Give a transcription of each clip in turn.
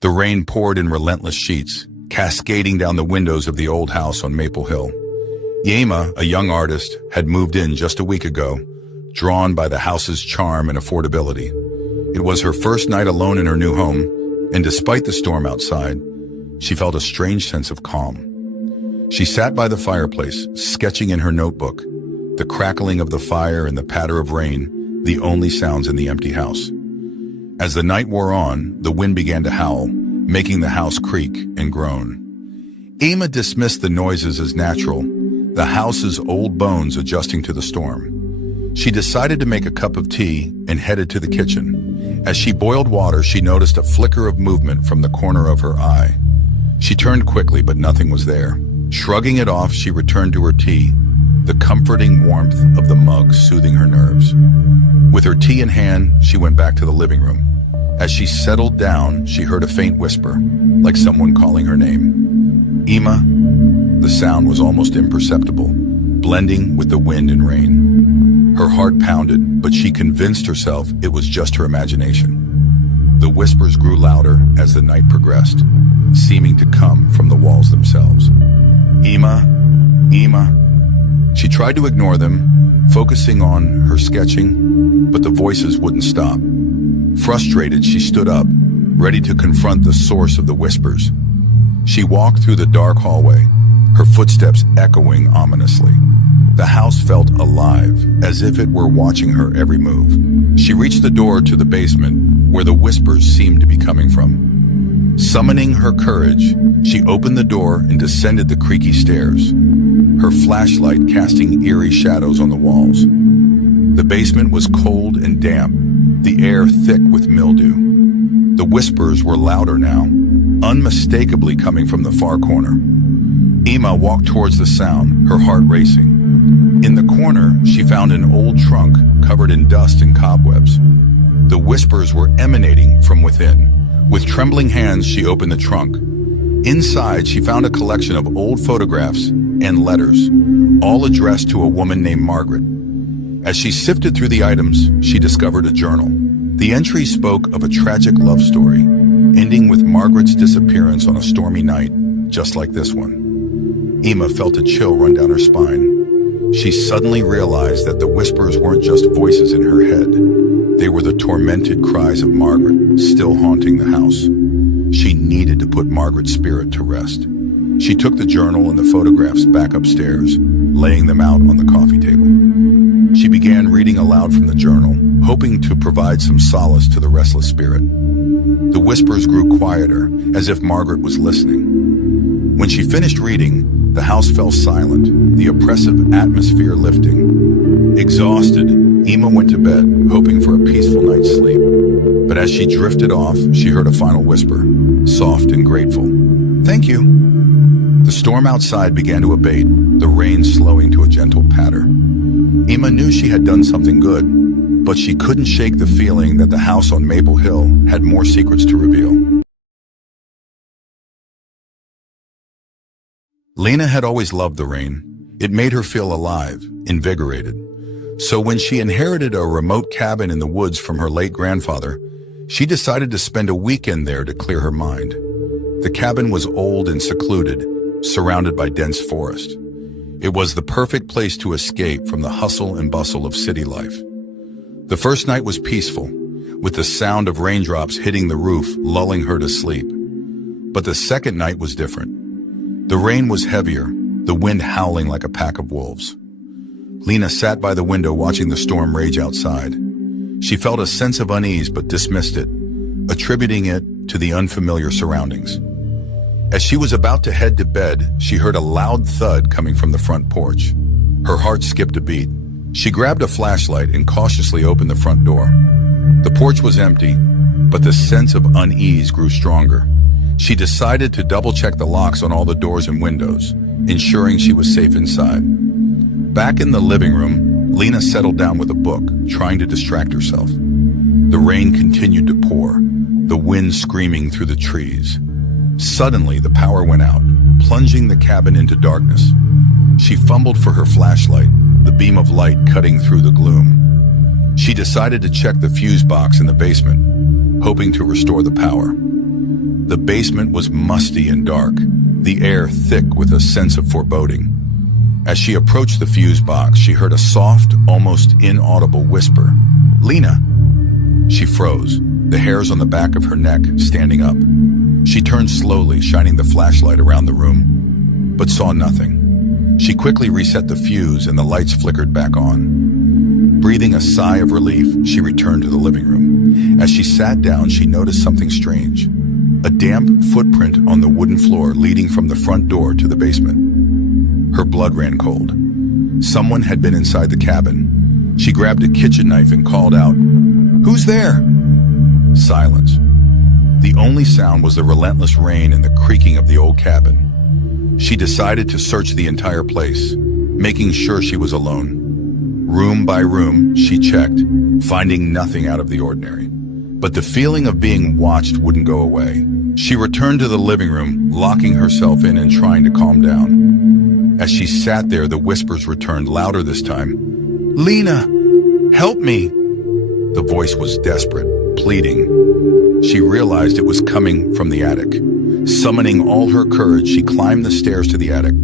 The rain poured in relentless sheets, cascading down the windows of the old house on Maple Hill. Yema, a young artist, had moved in just a week ago, drawn by the house's charm and affordability. It was her first night alone in her new home, and despite the storm outside, she felt a strange sense of calm. She sat by the fireplace, sketching in her notebook, the crackling of the fire and the patter of rain, the only sounds in the empty house. As the night wore on, the wind began to howl, making the house creak and groan. Yema dismissed the noises as natural, the house's old bones adjusting to the storm. She decided to make a cup of tea and headed to the kitchen. As she boiled water, she noticed a flicker of movement from the corner of her eye. She turned quickly, but nothing was there. Shrugging it off, she returned to her tea, the comforting warmth of the mug soothing her nerves. With her tea in hand, she went back to the living room. As she settled down, she heard a faint whisper, like someone calling her name. Yema. The sound was almost imperceptible, blending with the wind and rain. Her heart pounded, but she convinced herself it was just her imagination. The whispers grew louder as the night progressed, seeming to come from the walls themselves. Yema, Yema. She tried to ignore them, focusing on her sketching, but the voices wouldn't stop. Frustrated, she stood up, ready to confront the source of the whispers. She walked through the dark hallway, her footsteps echoing ominously. The house felt alive, as if it were watching her every move. She reached the door to the basement, where the whispers seemed to be coming from. Summoning her courage, she opened the door and descended the creaky stairs, her flashlight casting eerie shadows on the walls. The basement was cold and damp, the air thick with mildew. The whispers were louder now, unmistakably coming from the far corner. Yema walked towards the sound, her heart racing. In the corner, she found an old trunk covered in dust and cobwebs. The whispers were emanating from within. With trembling hands, she opened the trunk. Inside, she found a collection of old photographs and letters, all addressed to a woman named Margaret. As she sifted through the items, she discovered a journal. The entry spoke of a tragic love story, ending with Margaret's disappearance on a stormy night, just like this one. Yema felt a chill run down her spine. She suddenly realized that the whispers weren't just voices in her head. They were the tormented cries of Margaret, still haunting the house. She needed to put Margaret's spirit to rest. She took the journal and the photographs back upstairs, laying them out on the coffee table. She began reading aloud from the journal, hoping to provide some solace to the restless spirit. The whispers grew quieter, as if Margaret was listening. When she finished reading, the house fell silent, the oppressive atmosphere lifting. Exhausted, Yema went to bed, hoping for a peaceful night's sleep. But as she drifted off, she heard a final whisper, soft and grateful. "Thank you." The storm outside began to abate, the rain slowing to a gentle patter. Yema knew she had done something good, but she couldn't shake the feeling that the house on Maple Hill had more secrets to reveal. Lena had always loved the rain. It made her feel alive, invigorated. So when she inherited a remote cabin in the woods from her late grandfather, she decided to spend a weekend there to clear her mind. The cabin was old and secluded, surrounded by dense forest. It was the perfect place to escape from the hustle and bustle of city life. The first night was peaceful, with the sound of raindrops hitting the roof, lulling her to sleep. But the second night was different. The rain was heavier, the wind howling like a pack of wolves. Lena sat by the window watching the storm rage outside. She felt a sense of unease but dismissed it, attributing it to the unfamiliar surroundings. As she was about to head to bed, she heard a loud thud coming from the front porch. Her heart skipped a beat. She grabbed a flashlight and cautiously opened the front door. The porch was empty, but the sense of unease grew stronger. She decided to double-check the locks on all the doors and windows, ensuring she was safe inside. Back in the living room, Lena settled down with a book, trying to distract herself. The rain continued to pour, the wind screaming through the trees. Suddenly, the power went out, plunging the cabin into darkness. She fumbled for her flashlight, the beam of light cutting through the gloom. She decided to check the fuse box in the basement, hoping to restore the power. The basement was musty and dark, the air thick with a sense of foreboding. As she approached the fuse box, she heard a soft, almost inaudible whisper. "Lena!" She froze, the hairs on the back of her neck standing up. She turned slowly, shining the flashlight around the room, but saw nothing. She quickly reset the fuse and the lights flickered back on. Breathing a sigh of relief, she returned to the living room. As she sat down, she noticed something strange. A damp footprint on the wooden floor leading from the front door to the basement. Her blood ran cold. Someone had been inside the cabin. She grabbed a kitchen knife and called out, "Who's there?" Silence. The only sound was the relentless rain and the creaking of the old cabin. She decided to search the entire place, making sure she was alone. Room by room, she checked, finding nothing out of the ordinary. But the feeling of being watched wouldn't go away. She returned to the living room, locking herself in and trying to calm down. As she sat there, the whispers returned, louder this time. "Lena, help me!" The voice was desperate, pleading. She realized it was coming from the attic. Summoning all her courage, she climbed the stairs to the attic,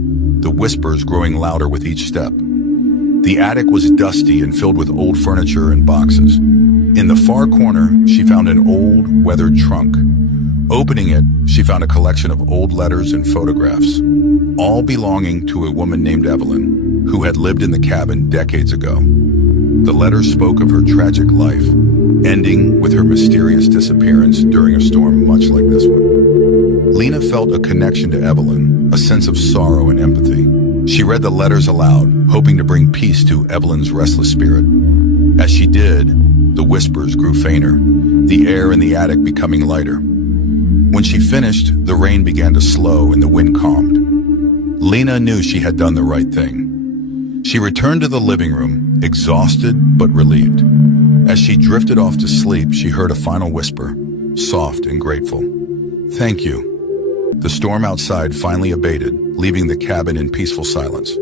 the whispers growing louder with each step. The attic was dusty and filled with old furniture and boxes. In the far corner, she found an old, weathered trunk. Opening it, she found a collection of old letters and photographs, all belonging to a woman named Evelyn, who had lived in the cabin decades ago. The letters spoke of her tragic life, ending with her mysterious disappearance during a storm much like this one. Lena felt a connection to Evelyn, a sense of sorrow and empathy. She read the letters aloud, hoping to bring peace to Evelyn's restless spirit. As she did, the whispers grew fainter, the air in the attic becoming lighter. When she finished, the rain began to slow and the wind calmed. Lena knew she had done the right thing. She returned to the living room, exhausted but relieved. As she drifted off to sleep, she heard a final whisper, soft and grateful. "Thank you." The storm outside finally abated, leaving the cabin in peaceful silence.